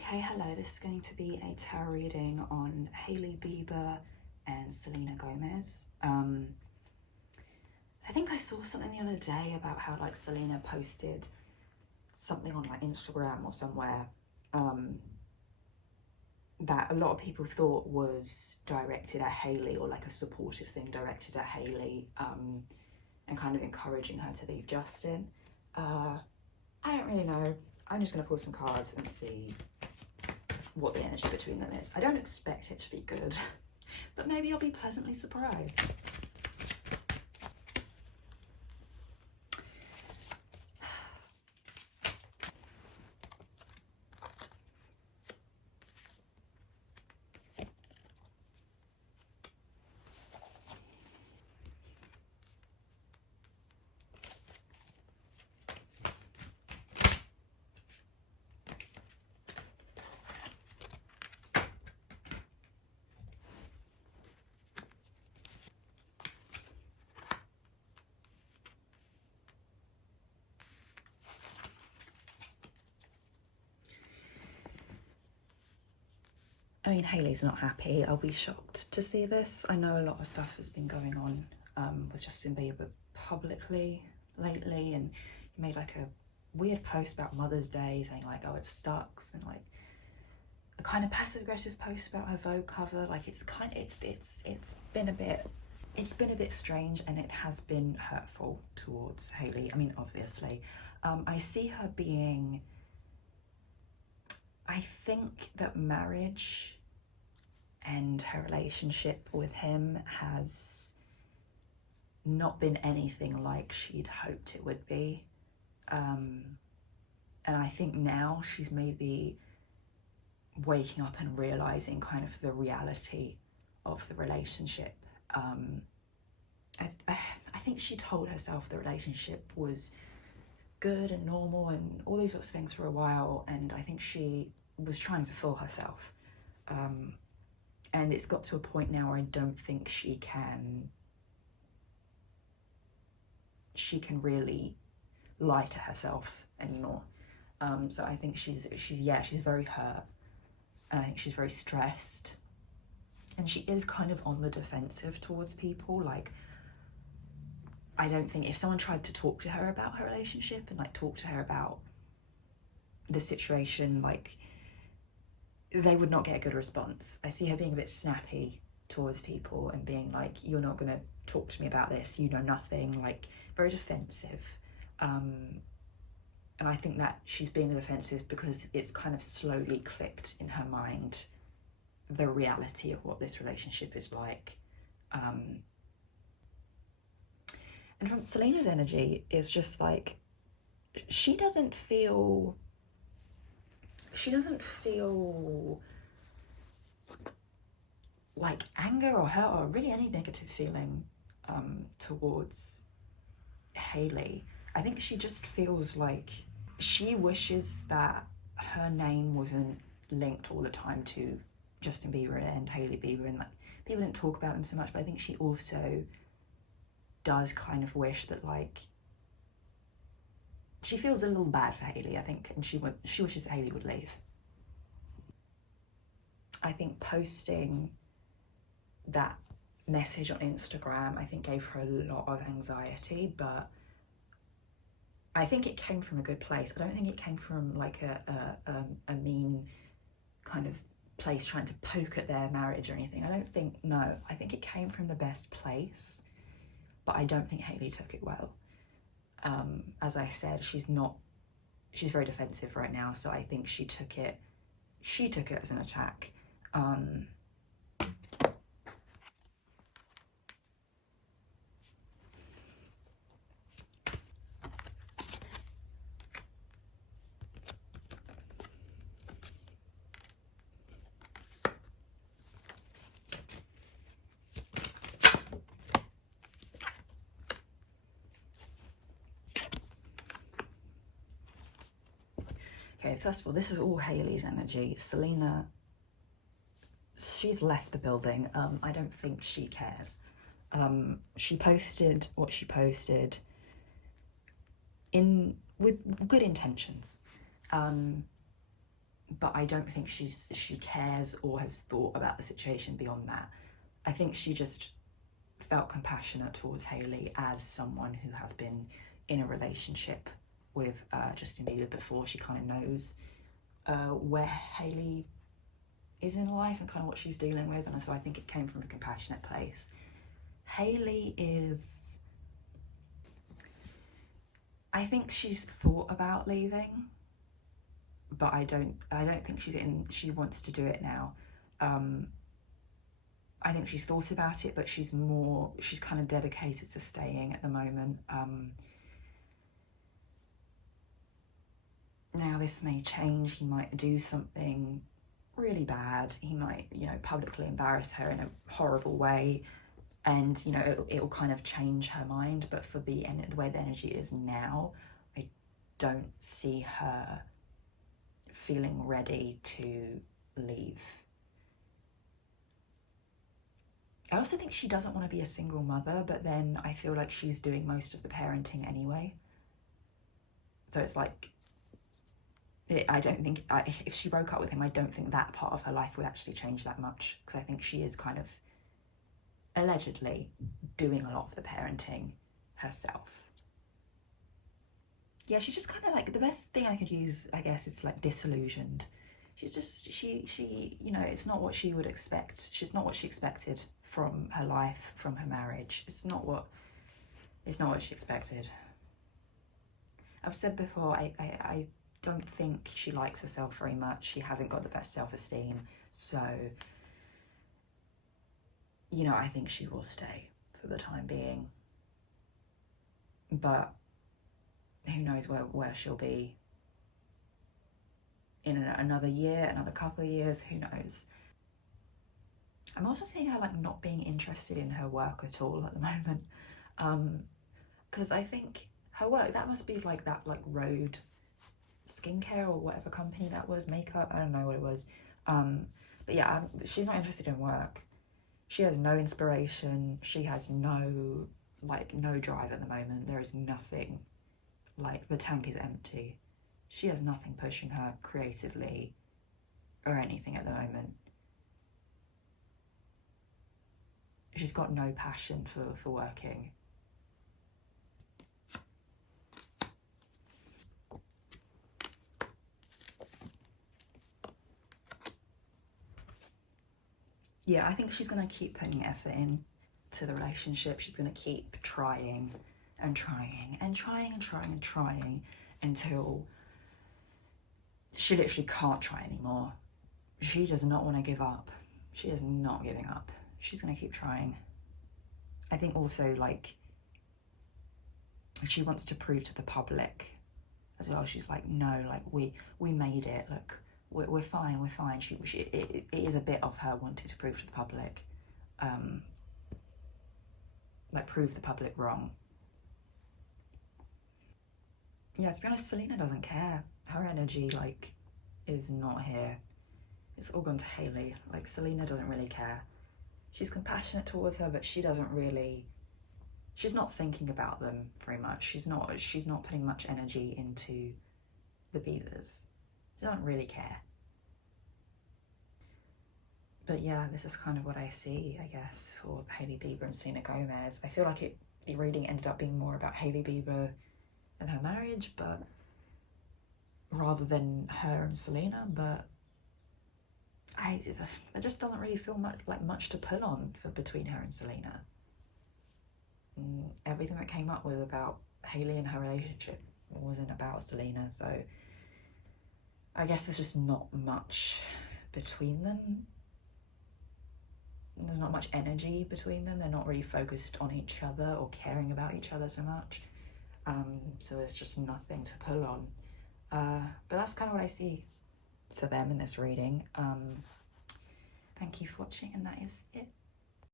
Okay, hello, this is going to be a tarot reading on Hailey Bieber and Selena Gomez. I think I saw something the other day about how like Selena posted something on like Instagram or somewhere that a lot of people thought was directed at Hailey, or like a supportive thing directed at Hailey, and kind of encouraging her to leave Justin. I don't really know. I'm just going to pull some cards and see what the energy between them is. I don't expect it to be good, but maybe I'll be pleasantly surprised. I mean, Hailey's not happy. I'll be shocked to see this. I know a lot of stuff has been going on with Justin Bieber publicly lately, and he made like a weird post about Mother's Day saying like, oh, it sucks, and like a kind of passive aggressive post about her Vogue cover. Like it's been a bit strange, and it has been hurtful towards Hailey. I mean, obviously, I see her being, I think that marriage and her relationship with him has not been anything like she'd hoped it would be. And I think now she's maybe waking up and realizing kind of the reality of the relationship. I think she told herself the relationship was good and normal and all these sorts of things for a while, and I think she was trying to fool herself. And it's got to a point now where I don't think she can really lie to herself anymore. So I think she's very hurt, and I think she's very stressed, and she is kind of on the defensive towards people. Like, I don't think if someone tried to talk to her about her relationship and like talk to her about the situation, like they would not get a good response. I see her being a bit snappy towards people and being like, you're not gonna talk to me about this, you know nothing, like very defensive. And I think that she's being defensive because it's kind of slowly clicked in her mind the reality of what this relationship is like. And from Selena's energy is just like, she doesn't feel like anger or hurt or really any negative feeling towards Hailey. I think she just feels like she wishes that her name wasn't linked all the time to Justin Bieber and Hailey Bieber, and like people didn't talk about them so much, but I think she also does kind of wish that like she feels a little bad for Hailey, I think, and she wishes that Hailey would leave. I think posting that message on Instagram, I think, gave her a lot of anxiety, but I think it came from a good place. I don't think it came from like a mean kind of place trying to poke at their marriage or anything. No, I think it came from the best place, but I don't think Hailey took it well. As I said, she's very defensive right now, so I think she took it as an attack. Okay, first of all, this is all Hailey's energy. Selena, she's left the building. I don't think she cares. She posted what she posted with good intentions. but I don't think she cares or has thought about the situation beyond that. I think she just felt compassionate towards Hailey as someone who has been in a relationship with Justin Bieber before. She kind of knows where Hailey is in life and kind of what she's dealing with, and so I think it came from a compassionate place. Hailey is, I think she's thought about leaving, but I don't think she wants to do it now. I think she's thought about it, but she's kind of dedicated to staying at the moment. Now this may change. He might do something really bad. He might, publicly embarrass her in a horrible way, and it'll kind of change her mind. But for the way the energy is now, I don't see her feeling ready to leave. I also think she doesn't want to be a single mother, but then I feel like she's doing most of the parenting anyway. So it's like, I don't think, if she broke up with him, I don't think that part of her life would actually change that much, because I think she is kind of allegedly doing a lot of the parenting herself. Yeah, she's just kind of like, the best thing I could use, I guess, is like disillusioned. She's just, she it's not what she would expect. She's not what she expected from her life, from her marriage. It's not what she expected. I've said before, I don't think she likes herself very much. She hasn't got the best self-esteem. So, I think she will stay for the time being. But who knows where she'll be in another year, another couple of years, who knows. I'm also seeing her like not being interested in her work at all at the moment, because I think her work, that must be like that like Rhode skincare or whatever company that was, makeup, I don't know what it was, but yeah, she's not interested in work. She has no inspiration. She has no drive at the moment. There is nothing, like the tank is empty. She has nothing pushing her creatively or anything at the moment. She's got no passion for working. Yeah, I think she's going to keep putting effort in to the relationship. She's going to keep trying and trying and trying and trying and trying until she literally can't try anymore. She does not want to give up. She is not giving up. She's going to keep trying. I think also, like, she wants to prove to the public as well. She's like, no, like, we made it. Look, we're fine, we're fine. It is a bit of her wanting to prove to the public, like, prove the public wrong. Yeah, to be honest, Selena doesn't care. Her energy, like, is not here. It's all gone to Hailey. Like, Selena doesn't really care. She's compassionate towards her, but she's not thinking about them very much. She's not putting much energy into the Biebers. She doesn't really care. But yeah, this is kind of what I see, I guess, for Hailey Bieber and Selena Gomez. I feel like the reading ended up being more about Hailey Bieber and her marriage, but rather than her and Selena, but there just doesn't really feel much to pull on between her and Selena. Everything that came up was about Hailey and her relationship. It wasn't about Selena, so I guess there's just not much between them. There's not much energy between them. They're not really focused on each other or caring about each other so much. So there's just nothing to pull on. But that's kind of what I see for them in this reading. Thank you for watching, and that is it.